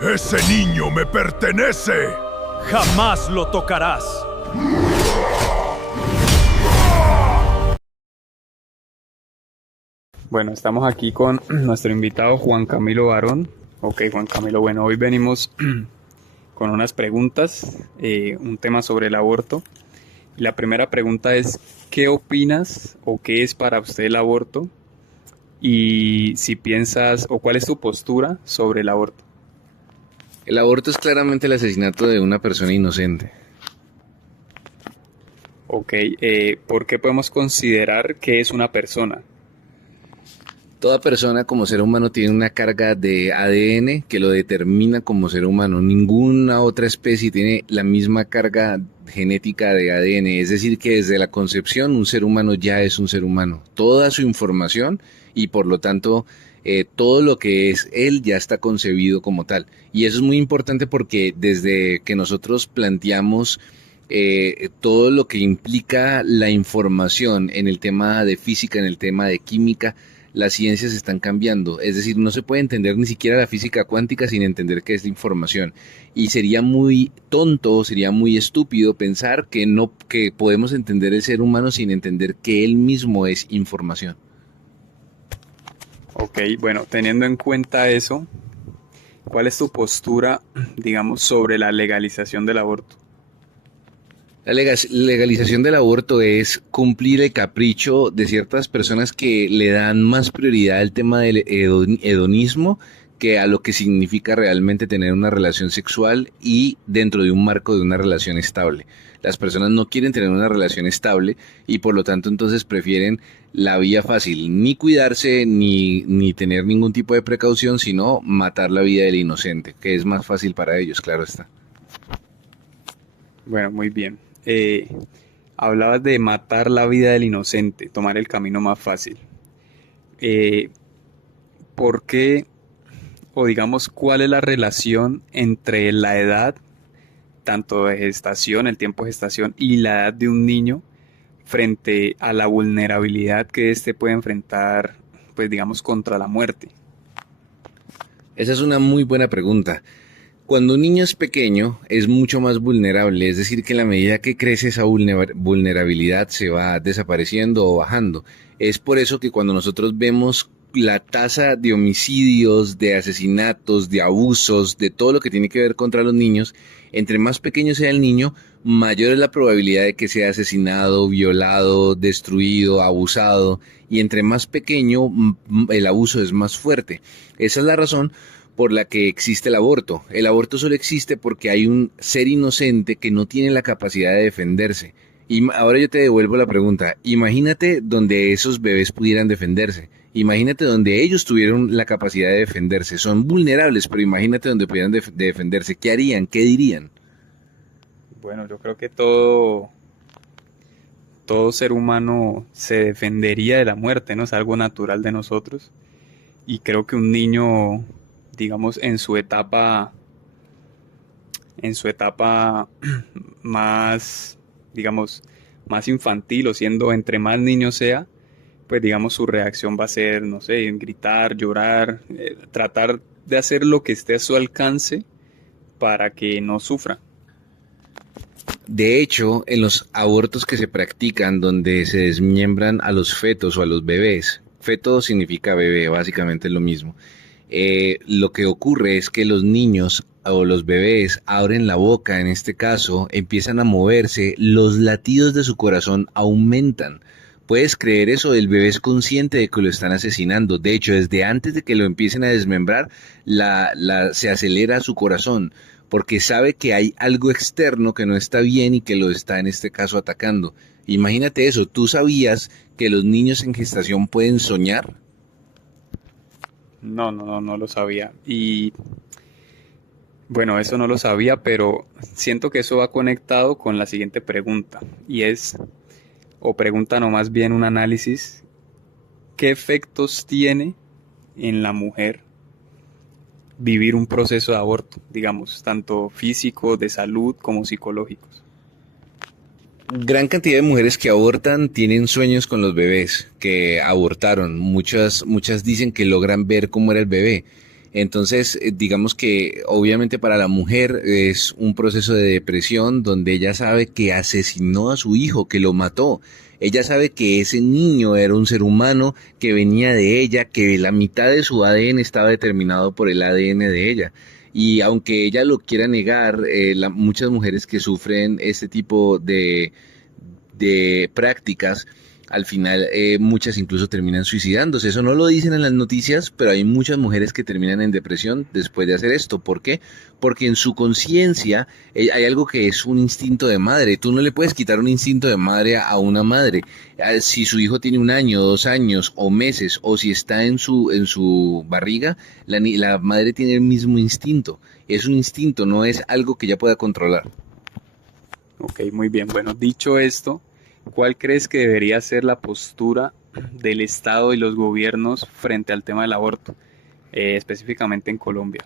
¡Ese niño me pertenece! ¡Jamás lo tocarás! Bueno, estamos aquí con nuestro invitado Juan Camilo Barón. Ok, Juan Camilo, bueno, hoy venimos con unas preguntas, un tema sobre el aborto. Y la primera pregunta es, ¿qué opinas o qué es para usted el aborto? Y si piensas, o cuál es tu postura sobre el aborto. El aborto es claramente el asesinato de una persona inocente. Ok, ¿por qué podemos considerar que es una persona? Toda persona como ser humano tiene una carga de ADN que lo determina como ser humano. Ninguna otra especie tiene la misma carga genética de ADN. Es decir, que desde la concepción un ser humano ya es un ser humano. Toda su información y por lo tanto todo lo que es él ya está concebido como tal. Y eso es muy importante porque desde que nosotros planteamos todo lo que implica la información en el tema de física, en el tema de química, las ciencias están cambiando. Es decir, no se puede entender ni siquiera la física cuántica sin entender qué es la información. Y sería muy tonto, sería muy estúpido pensar que podemos entender el ser humano sin entender que él mismo es información. Ok, bueno, teniendo en cuenta eso, ¿cuál es tu postura, digamos, sobre la legalización del aborto? La legalización del aborto es cumplir el capricho de ciertas personas que le dan más prioridad al tema del hedonismo que a lo que significa realmente tener una relación sexual y dentro de un marco de una relación estable. Las personas no quieren tener una relación estable y por lo tanto entonces prefieren la vía fácil, ni cuidarse ni tener ningún tipo de precaución, sino matar la vida del inocente, que es más fácil para ellos, claro está. Bueno, muy bien. Hablabas de matar la vida del inocente, tomar el camino más fácil. Eh, ¿Por qué, o digamos, cuál es la relación entre la edad, tanto de gestación, el tiempo de gestación, y la edad de un niño frente a la vulnerabilidad que éste puede enfrentar, pues digamos, contra la muerte? Esa es una muy buena pregunta. Cuando un niño es pequeño es mucho más vulnerable, es decir, que en la medida que crece esa vulnerabilidad se va desapareciendo o bajando. Es por eso que cuando nosotros vemos la tasa de homicidios, de asesinatos, de abusos, de todo lo que tiene que ver contra los niños, entre más pequeño sea el niño, mayor es la probabilidad de que sea asesinado, violado, destruido, abusado, y entre más pequeño el abuso es más fuerte. Esa es la razón por la que existe el aborto. El aborto solo existe porque hay un ser inocente que no tiene la capacidad de defenderse. Y ahora yo te devuelvo la pregunta. Imagínate donde esos bebés pudieran defenderse. Imagínate donde ellos tuvieron la capacidad de defenderse. Son vulnerables, pero imagínate donde pudieran de defenderse. ¿Qué harían? ¿Qué dirían? Bueno, yo creo que todo ser humano se defendería de la muerte, ¿no? Es algo natural de nosotros. Y creo que un niño, digamos, en su etapa más, digamos, más infantil o siendo entre más niño sea, pues digamos su reacción va a ser, no sé, gritar, llorar, tratar de hacer lo que esté a su alcance para que no sufra. De hecho, en los abortos que se practican donde se desmiembran a los fetos o a los bebés, feto significa bebé, básicamente es lo mismo. Lo que ocurre es que los niños o los bebés abren la boca, en este caso, empiezan a moverse, los latidos de su corazón aumentan. ¿Puedes creer eso? El bebé es consciente de que lo están asesinando. De hecho, desde antes de que lo empiecen a desmembrar, se acelera su corazón, porque sabe que hay algo externo que no está bien y que lo está en este caso atacando. Imagínate eso, ¿tú sabías que los niños en gestación pueden soñar? No, no, no, no lo sabía. Y bueno, eso no lo sabía, pero siento que eso va conectado con la siguiente pregunta. Y es, o pregunta no más bien un análisis, ¿qué efectos tiene en la mujer vivir un proceso de aborto, digamos, tanto físico, de salud como psicológicos? Gran cantidad de mujeres que abortan tienen sueños con los bebés que abortaron. Muchas dicen que logran ver cómo era el bebé. Entonces, digamos que obviamente para la mujer es un proceso de depresión donde ella sabe que asesinó a su hijo, que lo mató. Ella sabe que ese niño era un ser humano que venía de ella, que la mitad de su ADN estaba determinado por el ADN de ella. Y aunque ella lo quiera negar, muchas mujeres que sufren este tipo de prácticas, al final muchas incluso terminan suicidándose. Eso no lo dicen en las noticias, pero hay muchas mujeres que terminan en depresión después de hacer esto. ¿Por qué? Porque en su conciencia hay algo que es un instinto de madre. Tú no le puedes quitar un instinto de madre a una madre. Si su hijo tiene 1 año, 2 años o meses, o si está en su barriga, la madre tiene el mismo instinto. Es un instinto, no es algo que ella pueda controlar. Ok, muy bien. Bueno, dicho esto, ¿cuál crees que debería ser la postura del Estado y los gobiernos frente al tema del aborto, específicamente en Colombia?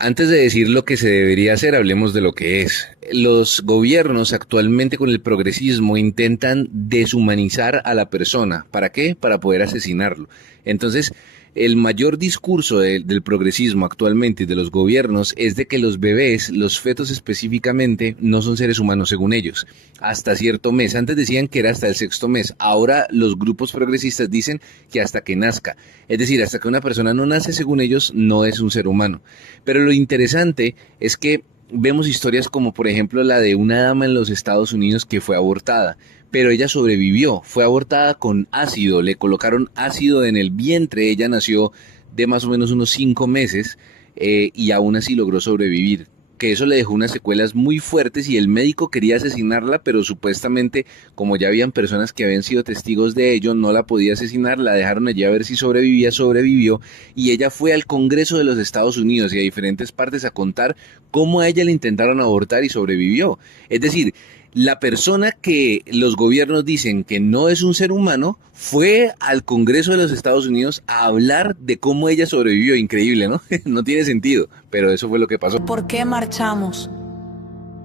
Antes de decir lo que se debería hacer, hablemos de lo que es. Los gobiernos actualmente con el progresismo intentan deshumanizar a la persona. ¿Para qué? Para poder asesinarlo. Entonces, el mayor discurso del progresismo actualmente y de los gobiernos es de que los bebés, los fetos específicamente, no son seres humanos según ellos, hasta cierto mes. Antes decían que era hasta el 6.º mes, ahora los grupos progresistas dicen que hasta que nazca. Es decir, hasta que una persona no nace según ellos, no es un ser humano. Pero lo interesante es que vemos historias como por ejemplo la de una dama en los Estados Unidos que fue abortada, pero ella sobrevivió, fue abortada con ácido, le colocaron ácido en el vientre, ella nació de más o menos unos 5 meses y aún así logró sobrevivir, que eso le dejó unas secuelas muy fuertes y el médico quería asesinarla, pero supuestamente como ya habían personas que habían sido testigos de ello, no la podía asesinar, la dejaron allí a ver si sobrevivía, sobrevivió y ella fue al Congreso de los Estados Unidos y a diferentes partes a contar cómo a ella le intentaron abortar y sobrevivió. Es decir, la persona que los gobiernos dicen que no es un ser humano fue al Congreso de los Estados Unidos a hablar de cómo ella sobrevivió. Increíble, ¿no? No tiene sentido, pero eso fue lo que pasó. ¿Por qué marchamos?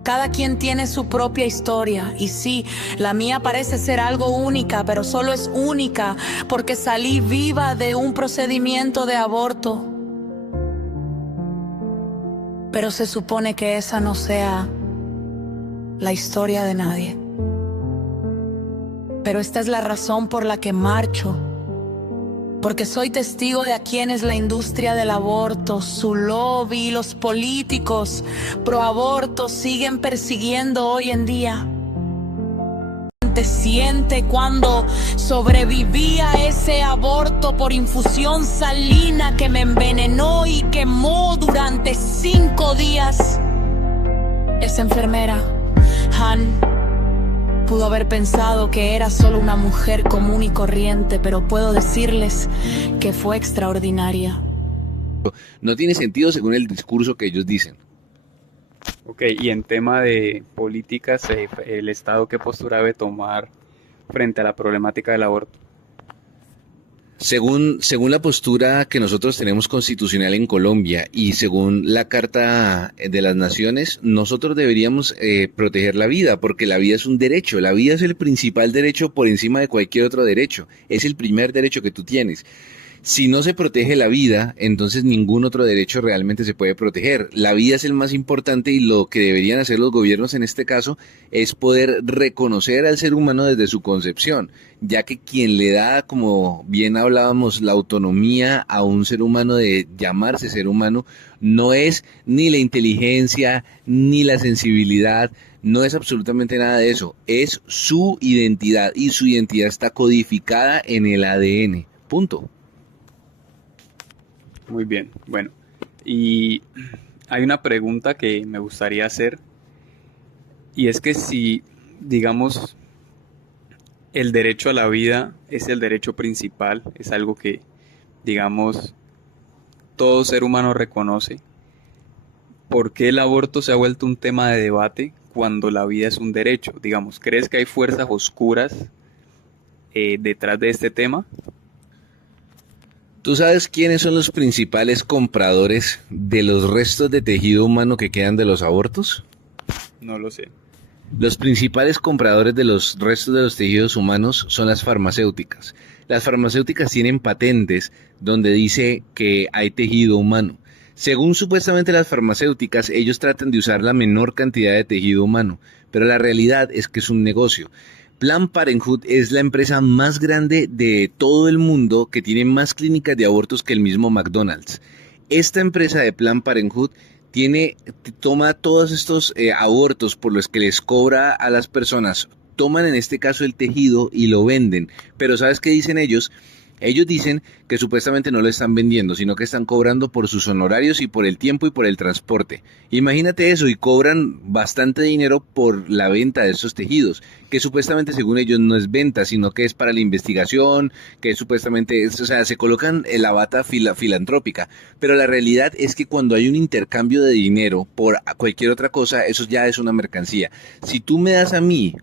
Cada quien tiene su propia historia y sí, la mía parece ser algo única, pero solo es única porque salí viva de un procedimiento de aborto. Pero se supone que esa no sea la historia de nadie. Pero esta es la razón por la que marcho, porque soy testigo de a quienes la industria del aborto, su lobby y los políticos pro aborto siguen persiguiendo hoy en día. Te siente cuando sobreviví a ese aborto por infusión salina que me envenenó y quemó durante 5 días. Esa enfermera, Han, pudo haber pensado que era solo una mujer común y corriente, pero puedo decirles que fue extraordinaria. No tiene sentido según el discurso que ellos dicen. Ok, y en tema de políticas, ¿el Estado qué postura debe tomar frente a la problemática del aborto? Según la postura que nosotros tenemos constitucional en Colombia y según la Carta de las Naciones, nosotros deberíamos proteger la vida, porque la vida es un derecho, la vida es el principal derecho por encima de cualquier otro derecho, es el primer derecho que tú tienes. Si no se protege la vida, entonces ningún otro derecho realmente se puede proteger. La vida es el más importante y lo que deberían hacer los gobiernos en este caso es poder reconocer al ser humano desde su concepción, ya que quien le da, como bien hablábamos, la autonomía a un ser humano de llamarse ser humano, no es ni la inteligencia ni la sensibilidad, no es absolutamente nada de eso, es su identidad y su identidad está codificada en el ADN, punto. Muy bien, bueno, y hay una pregunta que me gustaría hacer, y es que si, digamos, el derecho a la vida es el derecho principal, es algo que, digamos, todo ser humano reconoce, ¿por qué el aborto se ha vuelto un tema de debate cuando la vida es un derecho? Digamos, ¿crees que hay fuerzas oscuras detrás de este tema? ¿Tú sabes quiénes son los principales compradores de los restos de tejido humano que quedan de los abortos? No lo sé. Los principales compradores de los restos de los tejidos humanos son las farmacéuticas. Las farmacéuticas tienen patentes donde dice que hay tejido humano. Según supuestamente las farmacéuticas, ellos tratan de usar la menor cantidad de tejido humano, pero la realidad es que es un negocio. Planned Parenthood es la empresa más grande de todo el mundo que tiene más clínicas de abortos que el mismo McDonald's. Esta empresa de Planned Parenthood toma todos estos abortos por los que les cobra a las personas, toman en este caso el tejido y lo venden. Pero ¿sabes qué dicen ellos? Ellos dicen que supuestamente no lo están vendiendo, sino que están cobrando por sus honorarios y por el tiempo y por el transporte. Imagínate eso, y cobran bastante dinero por la venta de esos tejidos, que supuestamente según ellos no es venta, sino que es para la investigación, que supuestamente es, o sea, se colocan en la bata filantrópica. Pero la realidad es que cuando hay un intercambio de dinero por cualquier otra cosa, eso ya es una mercancía. Si tú me das a mí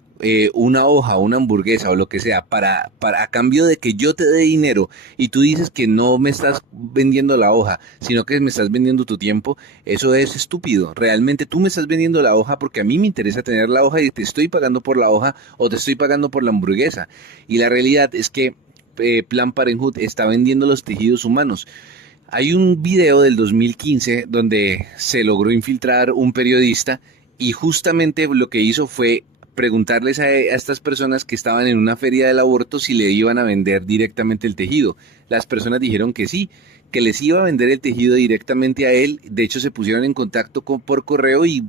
una hoja, una hamburguesa o lo que sea, para a cambio de que yo te dé dinero y tú dices que no me estás vendiendo la hoja, sino que me estás vendiendo tu tiempo, eso es estúpido. Realmente tú me estás vendiendo la hoja porque a mí me interesa tener la hoja y te estoy pagando por la hoja o te estoy pagando por la hamburguesa. Y la realidad es que Planned Parenthood está vendiendo los tejidos humanos. Hay un video del 2015 donde se logró infiltrar un periodista y justamente lo que hizo fue preguntarles a estas personas que estaban en una feria del aborto si le iban a vender directamente el tejido. Las personas dijeron que sí, que les iba a vender el tejido directamente a él. De hecho, se pusieron en contacto por correo y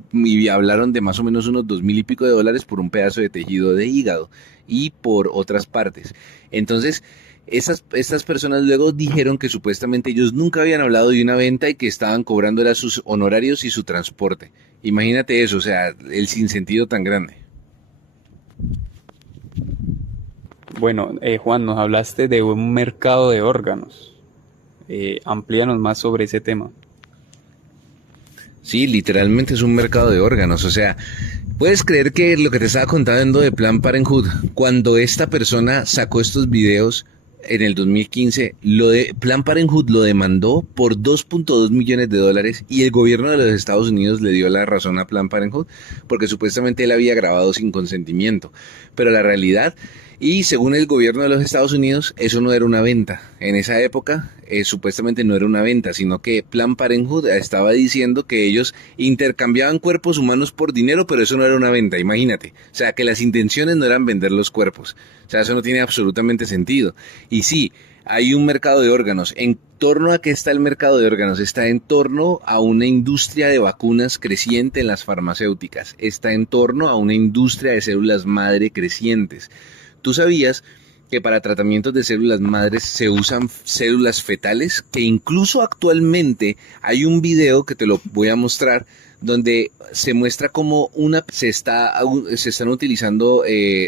hablaron de más o menos unos $2,000 y pico por un pedazo de tejido de hígado y por otras partes. Entonces, estas personas luego dijeron que supuestamente ellos nunca habían hablado de una venta y que estaban cobrando sus honorarios y su transporte. Imagínate eso, o sea, el sinsentido tan grande. Bueno, Juan, nos hablaste de un mercado de órganos. Amplíanos más sobre ese tema. Sí, literalmente es un mercado de órganos. O sea, puedes creer que lo que te estaba contando de Planned Parenthood, cuando esta persona sacó estos videos en el 2015, Planned Parenthood lo demandó por $2.2 millones y el gobierno de los Estados Unidos le dio la razón a Planned Parenthood porque supuestamente él había grabado sin consentimiento. Pero la realidad, y según el gobierno de los Estados Unidos, eso no era una venta. En esa época, supuestamente no era una venta, sino que Planned Parenthood estaba diciendo que ellos intercambiaban cuerpos humanos por dinero, pero eso no era una venta, imagínate. O sea, que las intenciones no eran vender los cuerpos. O sea, eso no tiene absolutamente sentido. Y sí, hay un mercado de órganos. ¿En torno a qué está el mercado de órganos? Está en torno a una industria de vacunas creciente en las farmacéuticas. Está en torno a una industria de células madre crecientes. ¿Tú sabías que para tratamientos de células madres se usan células fetales? Que incluso actualmente hay un video que te lo voy a mostrar donde se muestra cómo se están utilizando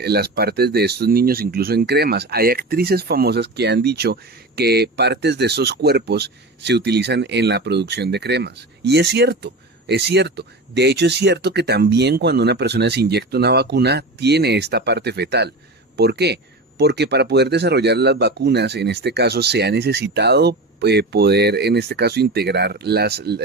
las partes de estos niños incluso en cremas. Hay actrices famosas que han dicho que partes de esos cuerpos se utilizan en la producción de cremas. Y es cierto. Es cierto. De hecho, es cierto que también cuando una persona se inyecta una vacuna tiene esta parte fetal. ¿Por qué? Porque para poder desarrollar las vacunas, en este caso, se ha necesitado poder, en este caso, integrar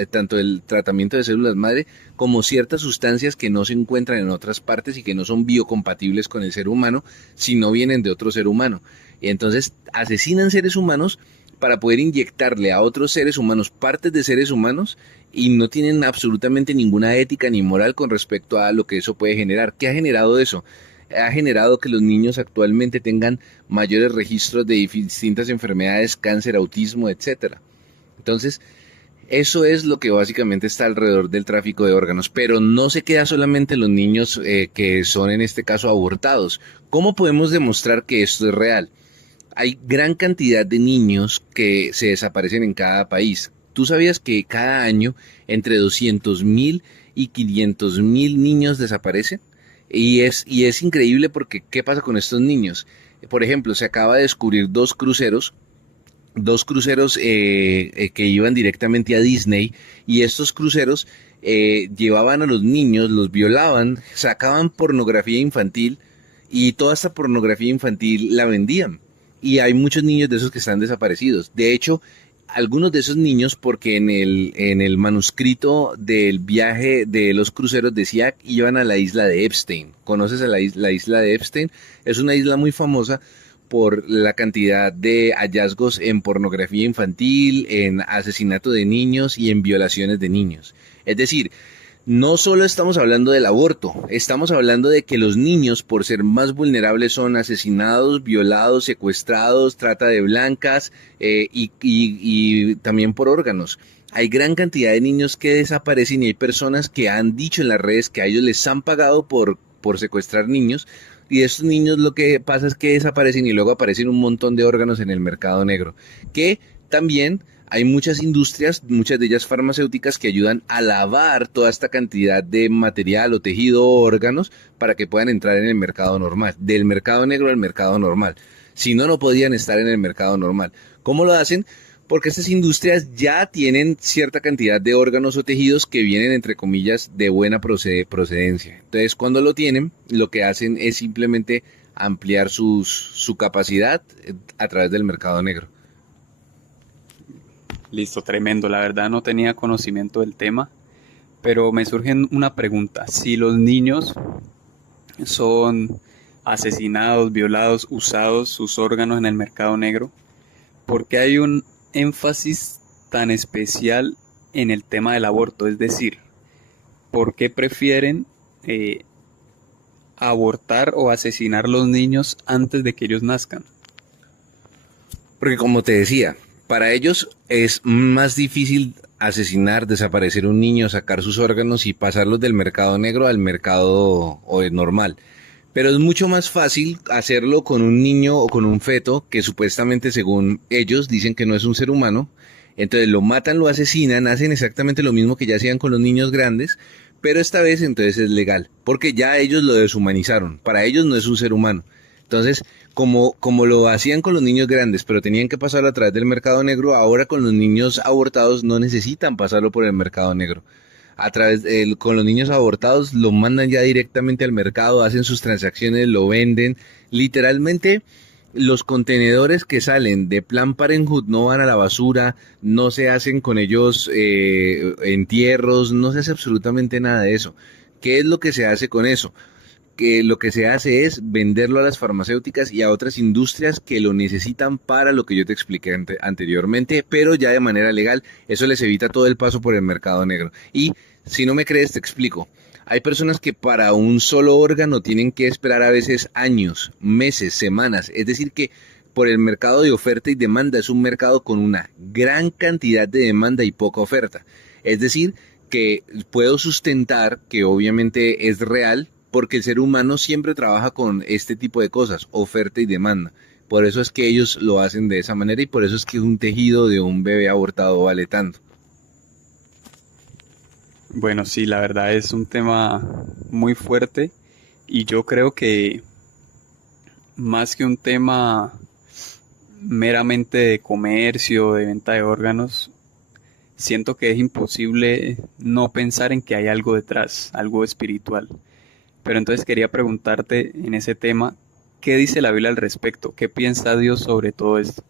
tanto el tratamiento de células madre como ciertas sustancias que no se encuentran en otras partes y que no son biocompatibles con el ser humano, si no vienen de otro ser humano. Y entonces asesinan seres humanos para poder inyectarle a otros seres humanos partes de seres humanos y no tienen absolutamente ninguna ética ni moral con respecto a lo que eso puede generar. ¿Qué ha generado eso? Ha generado que los niños actualmente tengan mayores registros de distintas enfermedades, cáncer, autismo, etcétera. Entonces, eso es lo que básicamente está alrededor del tráfico de órganos, pero no se queda solamente en los niños que son en este caso abortados. ¿Cómo podemos demostrar que esto es real? Hay gran cantidad de niños que se desaparecen en cada país. ¿Tú sabías que cada año entre 200,000 y 500,000 niños desaparecen? Y es increíble porque ¿qué pasa con estos niños? Por ejemplo, se acaba de descubrir dos cruceros que iban directamente a Disney, y estos cruceros llevaban a los niños, los violaban, sacaban pornografía infantil y toda esta pornografía infantil la vendían. Y hay muchos niños de esos que están desaparecidos. De hecho, algunos de esos niños, porque en el manuscrito del viaje de los cruceros decía que iban a la isla de Epstein. ¿Conoces a la isla de Epstein? Es una isla muy famosa por la cantidad de hallazgos en pornografía infantil, en asesinato de niños y en violaciones de niños. Es decir, no solo estamos hablando del aborto, estamos hablando de que los niños, por ser más vulnerables, son asesinados, violados, secuestrados, trata de blancas y también por órganos. Hay gran cantidad de niños que desaparecen y hay personas que han dicho en las redes que a ellos les han pagado por secuestrar niños, y estos niños lo que pasa es que desaparecen y luego aparecen un montón de órganos en el mercado negro, que también hay muchas industrias, muchas de ellas farmacéuticas, que ayudan a lavar toda esta cantidad de material o tejido o órganos para que puedan entrar en el mercado normal, del mercado negro al mercado normal. Si no, no podían estar en el mercado normal. ¿Cómo lo hacen? Porque estas industrias ya tienen cierta cantidad de órganos o tejidos que vienen, entre comillas, de buena procedencia. Entonces, cuando lo tienen, lo que hacen es simplemente ampliar su capacidad a través del mercado negro. Listo, tremendo. La verdad no tenía conocimiento del tema, pero me surge una pregunta. Si los niños son asesinados, violados, usados sus órganos en el mercado negro, ¿por qué hay un énfasis tan especial en el tema del aborto? Es decir, ¿por qué prefieren abortar o asesinar los niños antes de que ellos nazcan? Porque como te decía, para ellos es más difícil asesinar, desaparecer un niño, sacar sus órganos y pasarlos del mercado negro al mercado normal. Pero es mucho más fácil hacerlo con un niño o con un feto que supuestamente, según ellos, dicen que no es un ser humano. Entonces lo matan, lo asesinan, hacen exactamente lo mismo que ya hacían con los niños grandes, pero esta vez entonces es legal, porque ya ellos lo deshumanizaron. Para ellos no es un ser humano. Entonces, como lo hacían con los niños grandes, pero tenían que pasarlo a través del mercado negro, ahora con los niños abortados no necesitan pasarlo por el mercado negro. Con los niños abortados lo mandan ya directamente al mercado, hacen sus transacciones, lo venden. Literalmente, los contenedores que salen de Planned Parenthood no van a la basura, no se hacen con ellos entierros, no se hace absolutamente nada de eso. ¿Qué es lo que se hace con eso? Que lo que se hace es venderlo a las farmacéuticas y a otras industrias que lo necesitan para lo que yo te expliqué anteriormente, pero ya de manera legal. Eso les evita todo el paso por el mercado negro. Y si no me crees, te explico. Hay personas que para un solo órgano tienen que esperar a veces años, meses, semanas. Es decir que por el mercado de oferta y demanda es un mercado con una gran cantidad de demanda y poca oferta. Es decir que puedo sustentar que obviamente es real, porque el ser humano siempre trabaja con este tipo de cosas, oferta y demanda. Por eso es que ellos lo hacen de esa manera y por eso es que un tejido de un bebé abortado vale tanto. Bueno, sí, la verdad es un tema muy fuerte y yo creo que más que un tema meramente de comercio, de venta de órganos, siento que es imposible no pensar en que hay algo detrás, algo espiritual. Pero entonces quería preguntarte en ese tema, ¿qué dice la Biblia al respecto? ¿Qué piensa Dios sobre todo esto?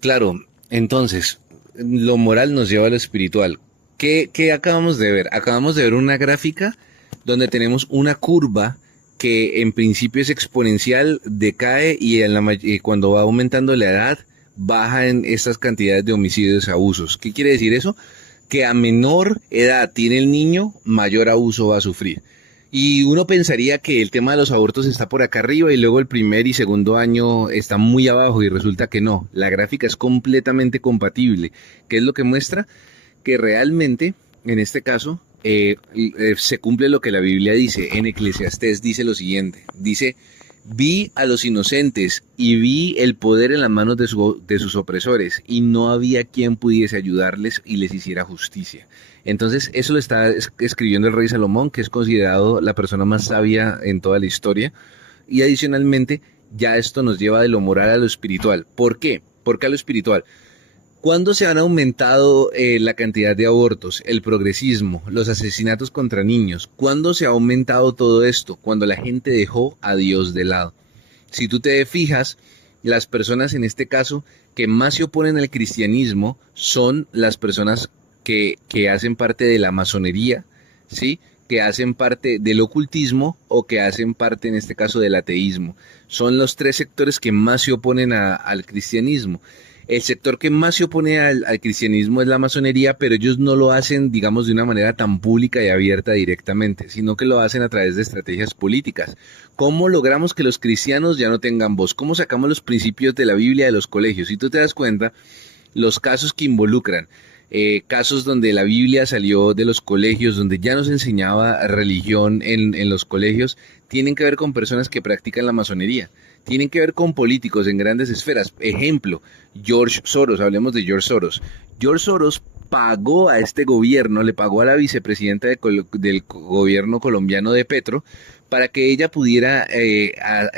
Claro, entonces, lo moral nos lleva a lo espiritual. ¿Qué acabamos de ver? Acabamos de ver una gráfica donde tenemos una curva que en principio es exponencial, decae y cuando va aumentando la edad, baja en estas cantidades de homicidios y abusos. ¿Qué quiere decir eso? Que a menor edad tiene el niño, mayor abuso va a sufrir. Y uno pensaría que el tema de los abortos está por acá arriba y luego el primer y segundo año está muy abajo y resulta que no. La gráfica es completamente compatible. ¿Qué es lo que muestra? Que realmente, en este caso, se cumple lo que la Biblia dice. En Eclesiastés dice lo siguiente. Dice: vi a los inocentes y vi el poder en las manos de sus opresores y no había quien pudiese ayudarles y les hiciera justicia. Entonces eso lo está escribiendo el rey Salomón, que es considerado la persona más sabia en toda la historia. Y adicionalmente ya esto nos lleva de lo moral a lo espiritual. ¿Por qué? ¿Por qué a lo espiritual? ¿Cuándo se han aumentado la cantidad de abortos, el progresismo, los asesinatos contra niños? ¿Cuándo se ha aumentado todo esto? Cuando la gente dejó a Dios de lado. Si tú te fijas, las personas en este caso que más se oponen al cristianismo son las personas que hacen parte de la masonería, ¿sí? que hacen parte del ocultismo o que hacen parte, en este caso, del ateísmo. Son los tres sectores que más se oponen al cristianismo. El sector que más se opone al cristianismo es la masonería, pero ellos no lo hacen, digamos, de una manera tan pública y abierta directamente, sino que lo hacen a través de estrategias políticas. ¿Cómo logramos que los cristianos ya no tengan voz? ¿Cómo sacamos los principios de la Biblia de los colegios? Si tú te das cuenta, los casos que involucran, casos donde la Biblia salió de los colegios, donde ya no se enseñaba religión en los colegios, tienen que ver con personas que practican la masonería. Tienen que ver con políticos en grandes esferas. Ejemplo, George Soros, hablemos de George Soros. George Soros pagó a este gobierno, le pagó a la vicepresidenta del gobierno colombiano de Petro, para que ella pudiera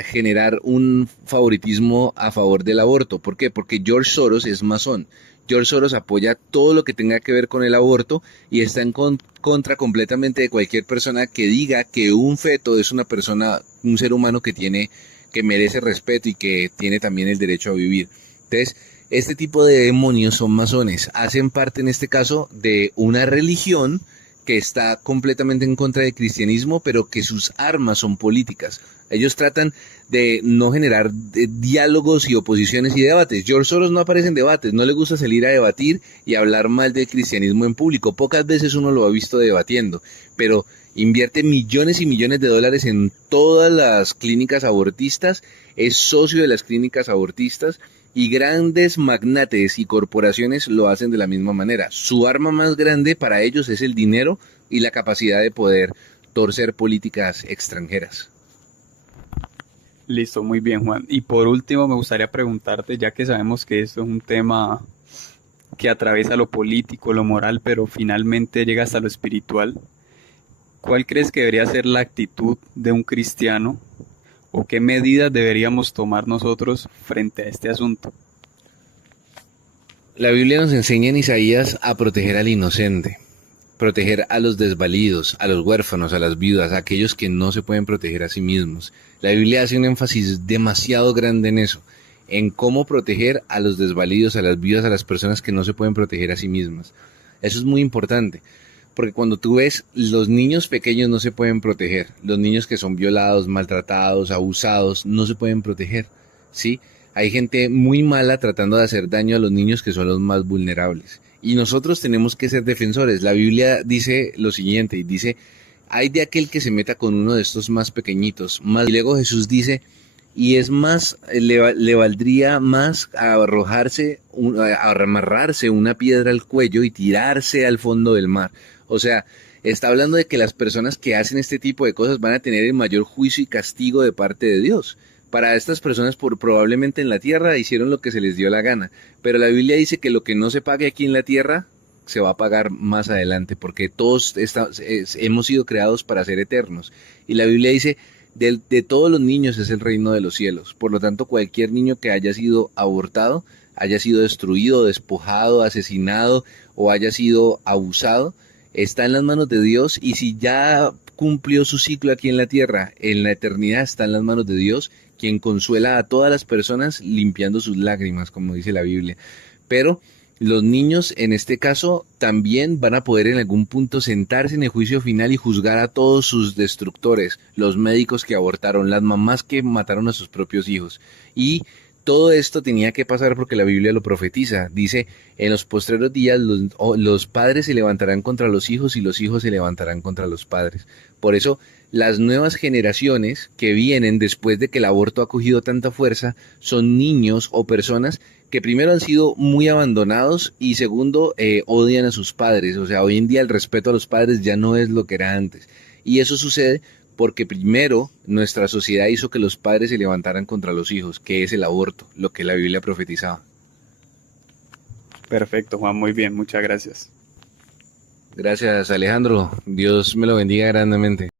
generar un favoritismo a favor del aborto. ¿Por qué? Porque George Soros es masón. George Soros apoya todo lo que tenga que ver con el aborto y está en contra completamente de cualquier persona que diga que un feto es una persona, un ser humano que merece respeto y que tiene también el derecho a vivir. Entonces, este tipo de demonios son masones, hacen parte en este caso de una religión que está completamente en contra del cristianismo, pero que sus armas son políticas. Ellos tratan de no generar diálogos y oposiciones y debates. George Soros no aparece en debates, no le gusta salir a debatir y hablar mal del cristianismo en público. Pocas veces uno lo ha visto debatiendo, pero invierte millones y millones de dólares en todas las clínicas abortistas, es socio de las clínicas abortistas y grandes magnates y corporaciones lo hacen de la misma manera. Su arma más grande para ellos es el dinero y la capacidad de poder torcer políticas extranjeras. Listo, muy bien, Juan. Y por último, me gustaría preguntarte, ya que sabemos que esto es un tema que atraviesa lo político, lo moral, pero finalmente llega hasta lo espiritual, ¿cuál crees que debería ser la actitud de un cristiano o qué medidas deberíamos tomar nosotros frente a este asunto? La Biblia nos enseña en Isaías a proteger al inocente, proteger a los desvalidos, a los huérfanos, a las viudas, a aquellos que no se pueden proteger a sí mismos. La Biblia hace un énfasis demasiado grande en eso, en cómo proteger a los desvalidos, a las viudas, a las personas que no se pueden proteger a sí mismas. Eso es muy importante, porque cuando tú ves, los niños pequeños no se pueden proteger, los niños que son violados, maltratados, abusados, no se pueden proteger, ¿sí? Hay gente muy mala tratando de hacer daño a los niños que son los más vulnerables. Y nosotros tenemos que ser defensores. La Biblia dice lo siguiente, y dice, hay de aquel que se meta con uno de estos más pequeñitos. Y luego Jesús dice, y es más, le valdría más amarrarse una piedra al cuello y tirarse al fondo del mar. O sea, está hablando de que las personas que hacen este tipo de cosas van a tener el mayor juicio y castigo de parte de Dios. Para estas personas probablemente en la tierra hicieron lo que se les dio la gana, pero la Biblia dice que lo que no se pague aquí en la tierra se va a pagar más adelante, porque todos hemos sido creados para ser eternos. Y la Biblia dice, de todos los niños es el reino de los cielos. Por lo tanto, cualquier niño que haya sido abortado, haya sido destruido, despojado, asesinado o haya sido abusado, está en las manos de Dios, y si ya cumplió su ciclo aquí en la tierra, en la eternidad está en las manos de Dios, quien consuela a todas las personas limpiando sus lágrimas, como dice la Biblia. Pero los niños, en este caso, también van a poder en algún punto sentarse en el juicio final y juzgar a todos sus destructores, los médicos que abortaron, las mamás que mataron a sus propios hijos. Y todo esto tenía que pasar porque la Biblia lo profetiza. Dice, en los postreros días los padres se levantarán contra los hijos y los hijos se levantarán contra los padres. Por eso, las nuevas generaciones que vienen después de que el aborto ha cogido tanta fuerza son niños o personas que primero han sido muy abandonados y segundo odian a sus padres. O sea, hoy en día el respeto a los padres ya no es lo que era antes. Y eso sucede porque primero nuestra sociedad hizo que los padres se levantaran contra los hijos, que es el aborto, lo que la Biblia profetizaba. Perfecto, Juan, muy bien, muchas gracias. Gracias, Alejandro. Dios me lo bendiga grandemente.